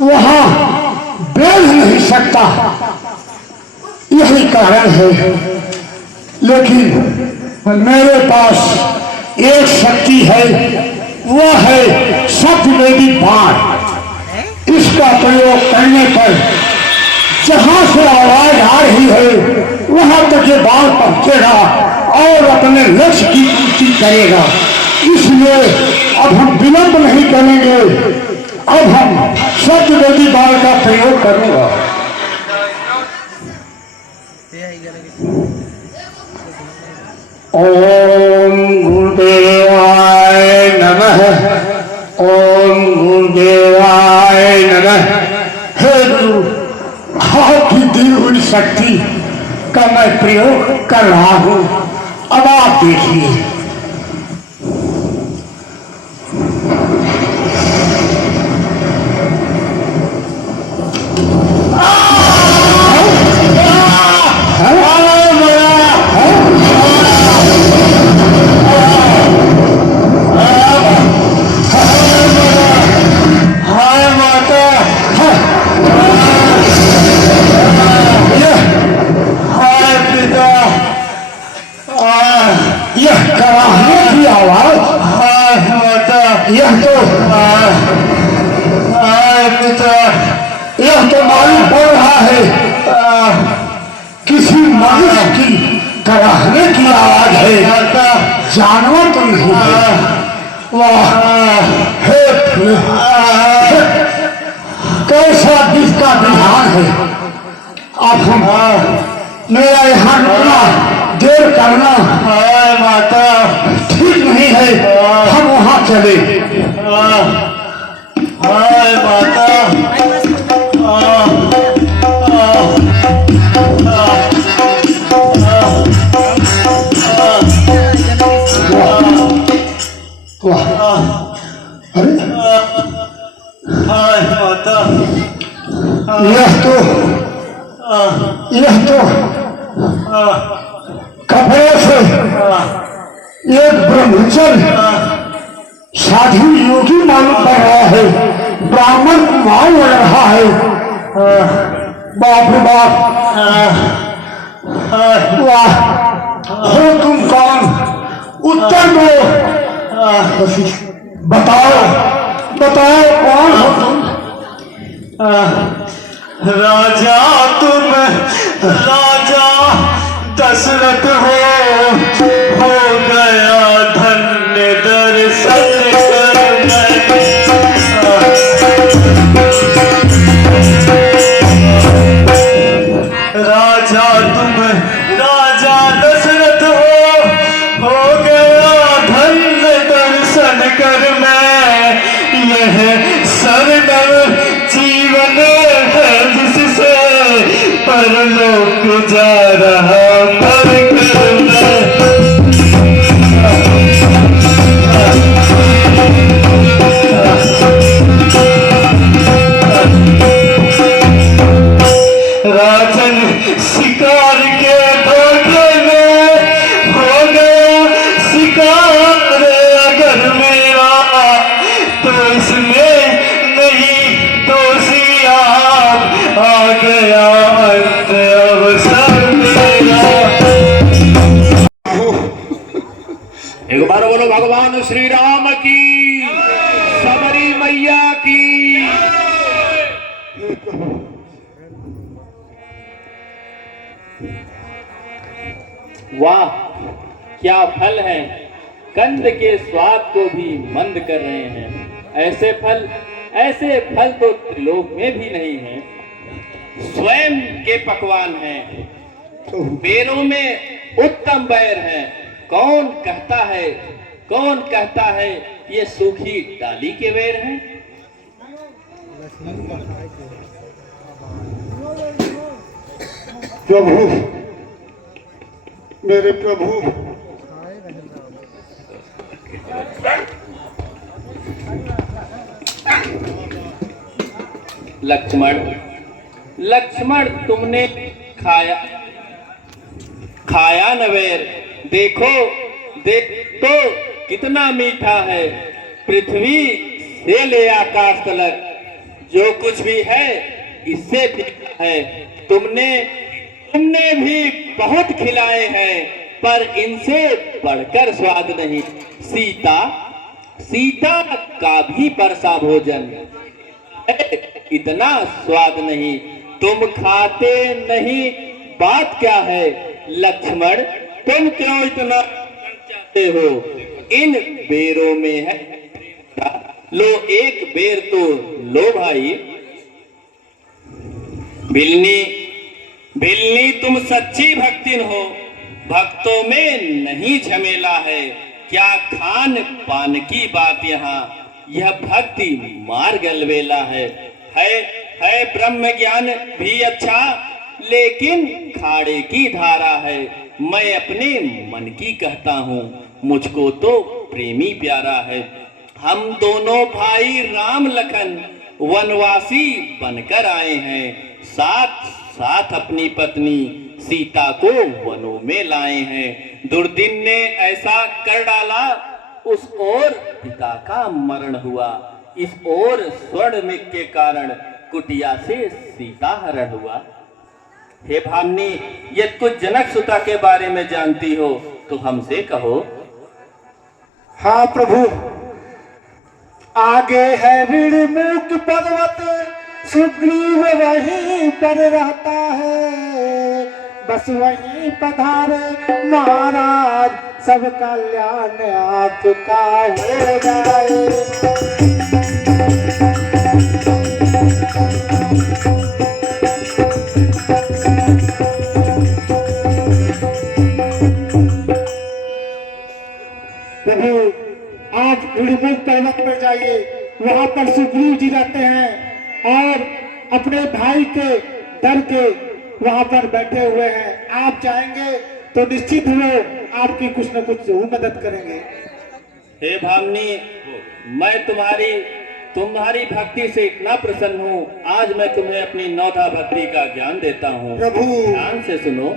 वहां बैठ नहीं सकता, यही कारण है। लेकिन मेरे पास एक शक्ति है, वह है सत्यवेदी बाण। इसका प्रयोग करने पर जहां से आवाज आ रही है वहां तक ये बाण पहुंचेगा और अपने लक्ष्य की पूर्ति करेगा। इसलिए अब हम विलंब नहीं करेंगे, अब हम सत्यवेदी बाण का प्रयोग करूंगा। ओम गुरुदेवाय नमः, ओम गुरुदेवाय नमः। हे गुरु, आपकी दी हुई शक्ति का मैं प्रयोग कर रहा हूं, अब आप देखिए। यह तो मालूम पड़ रहा है किसी मनुष्य की कराहने की आवाज है, जानवर तो नहीं है। वाह, कैसा इसका विधान है। अब हम मेरा यहाँ रुकना, देर करना माता ठीक नहीं है, हम वहाँ चले। हाय माता, अरे हाय माता, यह तो कपड़े से एक ब्रह्मचर्य साधु योगी मालूम पड़ रहा है, ब्राह्मण कुमार लग रहा है। बाप रे बाप, वाह, हो तुम कौन? उत्तर दो, बताओ बताओ कौन हो तुम? राजा तुम राजा दशरथ हो गया धन्य दर्शन राजा तुम राजा दशरथ हो गया धन्य दर्शन कर मैं यह सरल जीवन है जिससे परलोक जा रहा मर कर राजन शिकार के धोखे में हो गया शिकार अगर मेरा तो इसमें नहीं दोषी आ गया अंत अवसर मेरा। एक बार बोलो भगवान श्री राम की, सबरी मैया की। वाह, क्या फल है, कंद के स्वाद को भी मंद कर रहे हैं। ऐसे फल ऐसे फल तो त्रिलोक में भी नहीं है। स्वयं के पकवान हैं, बेरों में उत्तम बैर हैं। कौन कहता है ये सूखी डाली के बेर हैं। प्रभु, मेरे प्रभु, लक्ष्मण तुमने खाया न बेर। देखो तो कितना मीठा है। पृथ्वी से ले आकाश तलक जो कुछ भी है इससे फीका है। तुमने भी बहुत खिलाए हैं पर इनसे बढ़कर स्वाद नहीं। सीता का भी परसा भोजन इतना स्वाद नहीं। तुम खाते नहीं, बात क्या है। लक्ष्मण तुम क्यों इतना चाहते हो। इन बेरों में है, लो एक बेर तो लो भाई। बिलनी तुम सच्ची भक्तिन हो, भक्तों में नहीं झमेला है। क्या खान पान की बात यहाँ, यह भक्ति मार्ग अलबेला है ब्रह्म ज्ञान भी अच्छा, लेकिन खाड़े की धारा है। मैं अपने मन की कहता हूँ, मुझको तो प्रेमी प्यारा है। हम दोनों भाई राम लखन वनवासी बनकर आए हैं। साथ अपनी पत्नी सीता को वनों में लाए हैं। दुर्दिन ने ऐसा कर डाला, उस ओर पिता का मरण हुआ। इस ओर स्वर्ण मृग के कारण कुटिया से सीता हरण हुआ। हे भामिनी, यदि कुछ जनक सुता के बारे में जानती हो तो हमसे कहो। हाँ प्रभु, आगे है ऋणमुख पर्वत, सुग्रीव वहीं पर रहता है। बस वहीं पधारे महाराज, सब कल्याण आपका हो जाए। प्रभु, आज ऋणमुख पर्वत पर जाइए, वहाँ पर सुग्रीव जी रहते हैं और अपने भाई के डर के वहाँ पर बैठे हुए हैं। आप जाएंगे तो निश्चित वो आपकी कुछ न कुछ मदद करेंगे। हे भामिनी, मैं तुम्हारी भक्ति से इतना प्रसन्न हूँ। आज मैं तुम्हें अपनी नौधा भक्ति का ज्ञान देता हूँ। प्रभु, ध्यान से सुनो।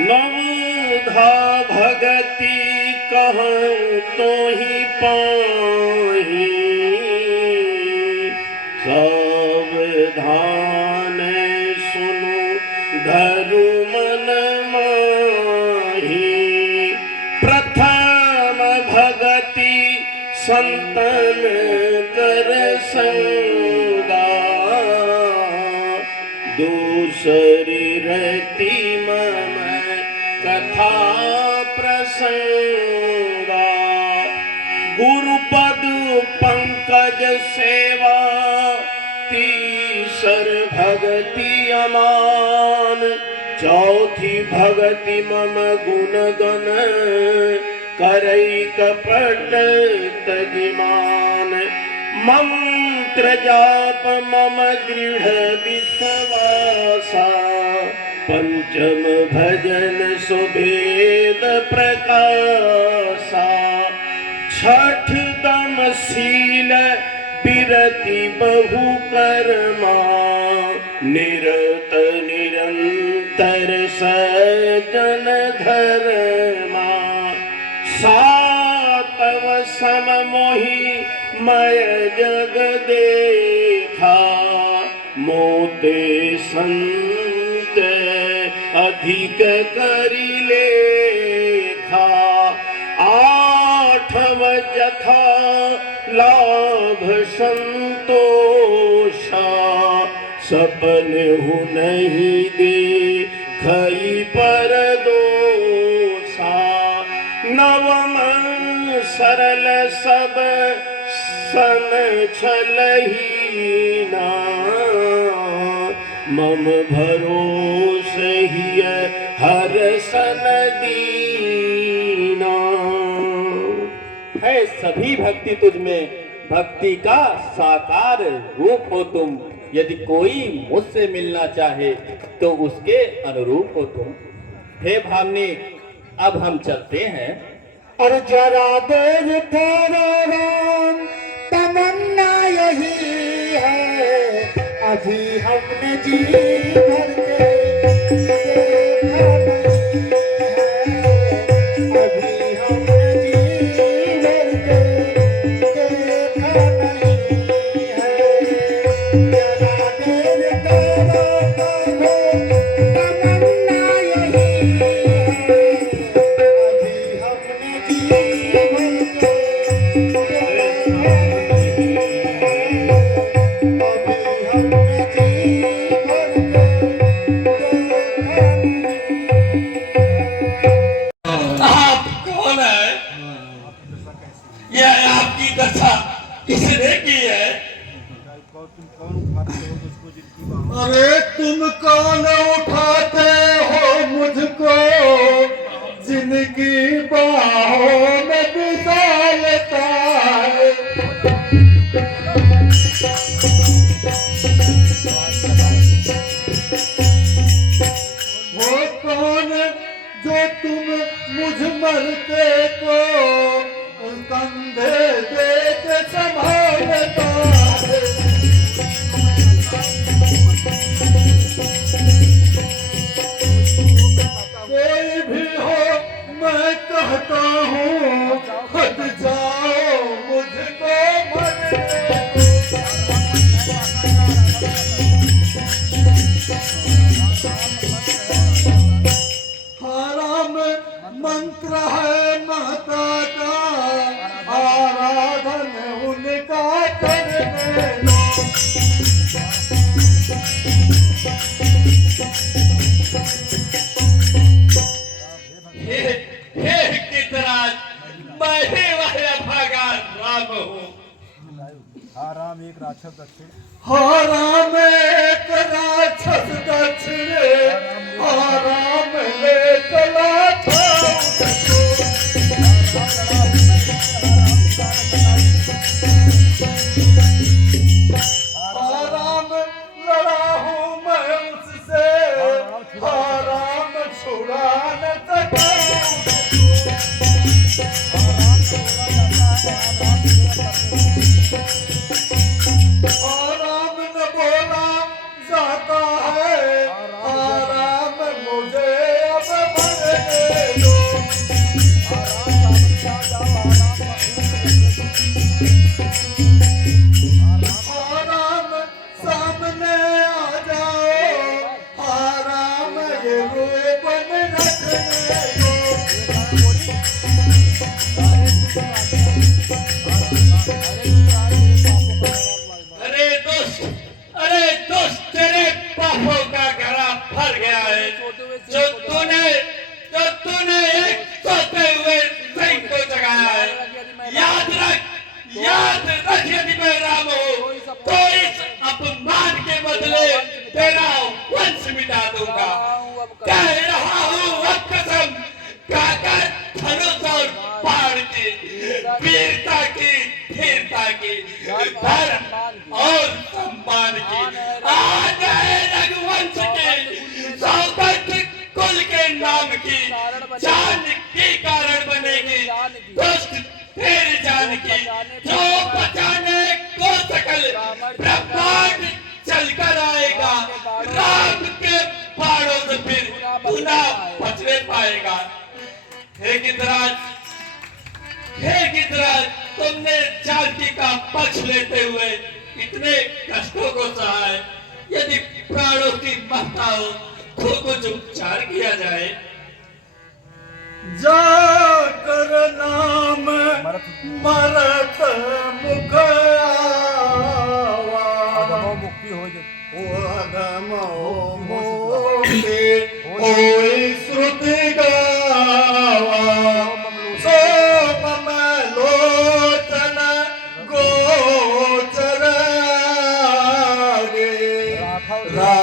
नवधा भगति कहूँ तो ही पाही, सावधान सुनो धरु मन माही। प्रथम भगति संतन कर संगा, दूसरी रति मम कथा प्रसंगा। गुरुपद पंकज सेवा, तीसर भगति अमान। चौथी भगति मम गुण गण, करई कपट तगिमान। मंत्र जाप मम दृढ़ विश्वासा, पंचम भजन सुभेद प्रकाशा। छठ दम शील विरति बहु कर्मा, निरत निरंतर सजन धर्मा। सातव सम मोहि मय जग देखा, मोते संत अधिक करि लेखा। आठव जथा लाभ संतोषा, सपन हु नहीं देखई पर दोषा। नवम सरल सब सन छलहीना मम भरोस हिय हर सन दीना। है सभी भक्ति तुझ में, भक्ति का साकार रूप हो तुम। यदि कोई मुझसे मिलना चाहे तो उसके अनुरूप हो तुम। हे भामनी, अब हम चलते हैं। और जरा देर ठहरो राम, तमन्ना यही है, अभी हमने जी भर के देखा नहीं है, अभी हमने जी भर के देखा नहीं है। जरा देर ठहरो राम, तमन्ना यही है, अभी हमने जी भर के देखा नहीं है, अभी हमने जी भर के देखा नहीं है। आप कौन है? यह आपकी दशा किसने की है? अरे तुम कौन उठाते हो मुझको, जिनकी बाहों में बिता लेता है। वो कौन जो तुम मुझ मरते को कंधे दे के संभालता है। कोई भी हो मैं कहता हूँ, हट जाओ मुझको मरने दो। हराम मंत्र है माता का, आराधन उनका करने दो। हे कितराज, मैं ही वह अभागा राम हूँ। हराम एक राक्षस दक्षिण, हराम ले चला था उसको। हराम लड़ा हूँ मैं उससे, हराम छुड़ा न सका उसको। आराम न बोला जाता है, आराम मुझे अब मरने दो। आराम सामने आ जाओ, आराम ये रूप न रखने दो। अरे दोस्त, तेरे पापों का घड़ा भर गया है। जो तूने एक सोते हुए सैनिक को जगाया है। याद रख यदि मैं राम हूँ तो इस अपमान के बदले तेरा वंश मिटा दूंगा। कह रहा हूँ अब कसम खाकर, धनुष और बाण की, वीरता की, धीरता की, धर्म और सम्मान की, आज है रघुवंश के सौगंध कुल के नाम की, जान की कारण बनेगी दोस्त तेरी जान की। जो बचाने को सकल ब्रह्मांड चलकर आएगा, राम के बाणों से फिर पुनः बचने पाएगा। हे गिद्धराज, तुमने जानकी का पक्ष लेते हुए इतने कष्टों को सहा है। यदि प्राणों की महत्ता हो तो कुछ उपचार किया जाए। जाकर नाम मरत मुख आवा, मुक्ति हो जाए। ओ अधमो मुक्ति होई श्रुति गावा, सो मम लोचन गोचर राम